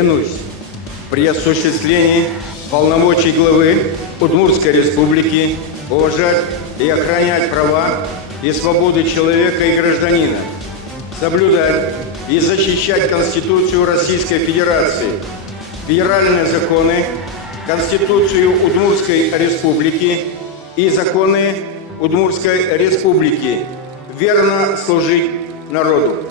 Клянусь при осуществлении полномочий главы Удмуртской Республики уважать и охранять права и свободы человека и гражданина, соблюдать и защищать Конституцию Российской Федерации, федеральные законы, Конституцию Удмуртской Республики и законы Удмуртской Республики, верно служить народу.